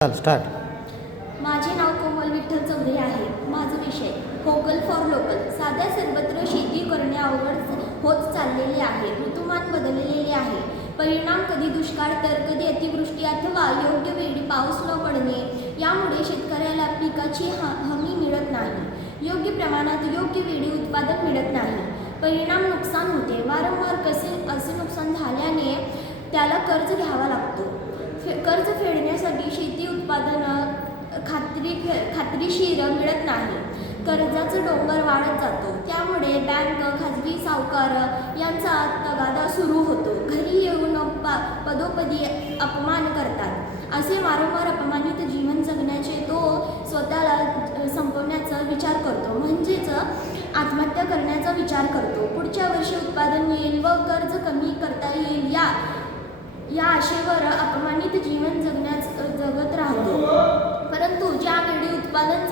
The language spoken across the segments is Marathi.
स्टार्ट. माझे नाव कोमल विठ्ठल चौधरी आहे. माझा विषय व्होकल फॉर लोकल. साध्या सर्वत्र शेती करणे अवघड होत चाललेले आहे. ऋतुमान बदललेले आहे. परिणाम कधी दुष्काळ तर कधी अतिवृष्टी अथवा योग्य वेळी पाऊस न पडणे यामुळे शेतकऱ्याला पिकाची हमी मिळत नाही. योग्य प्रमाणात योग्य वेळी उत्पादन मिळत नाही. परिणाम नुकसान होते. वारंवार असे नुकसान झाल्याने त्याला कर्ज घ्यावा लागतो. कर्ज फेडण्यासाठी शेती उत्पादन खात्रीशीर मिळत नाही. कर्जाचं डोंगर वाढत जातो. त्यामुळे बँक, खाजगी सावकार यांचा तगादा सुरू होतो. घरी येऊन पदोपदी अपमान करतात. असे वारंवार अपमानित जीवन जगण्याचे तो स्वतःला संपवण्याचा विचार करतो, म्हणजेच आत्महत्या करण्याचा विचार करतो. पुढच्या वर्षी उत्पादन येईल व कर्ज कमी करता येईल या आशेवर अपमानित जीवन जगत राहतो. परंतु ज्यावेळी उत्पादन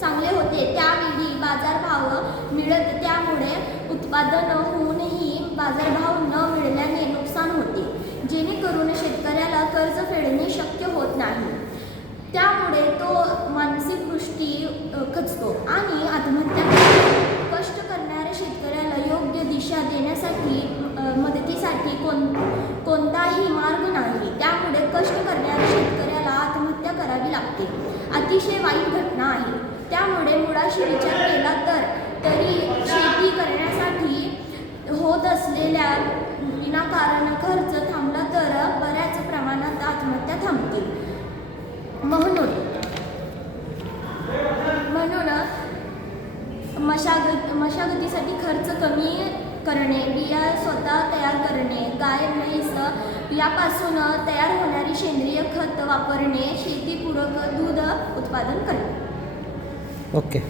चांगले होते त्यावेळी बाजारभाव मिळत, त्यामुळे उत्पादन होऊनही बाजारभाव न मिळाल्याने नुकसान होते, जेणेकरून शेतकऱ्याला कर्ज फेडणे शक्य होत नाही. त्यामुळे तो मानसिकदृष्टी खचतो आणि आत्महत्या करतो. कष्ट करणाऱ्या शेतकऱ्याला योग्य दिशा देण्यासाठी मदतीसाठी कोणताही मार्ग नाही. त्यामुळे कष्ट करणाऱ्या शेतकऱ्याला आत्महत्या करावी लागते. अतिशय वाईट घटना आहे. त्यामुळे मुळाशी विचार केला तरी शेती करण्यासाठी होत असलेल्या विनाकारण खर्च थांबला तर बऱ्याच प्रमाणात आत्महत्या थांबतील. म्हणून मशागतीसाठी खर्च कमी करणे, बिया स्वतः तयार करणे, गाय म्हैस यापासून तयार होणारी सेंद्रिय खत वापरणे, शेतीपूरक दूध उत्पादन करणे. ओके.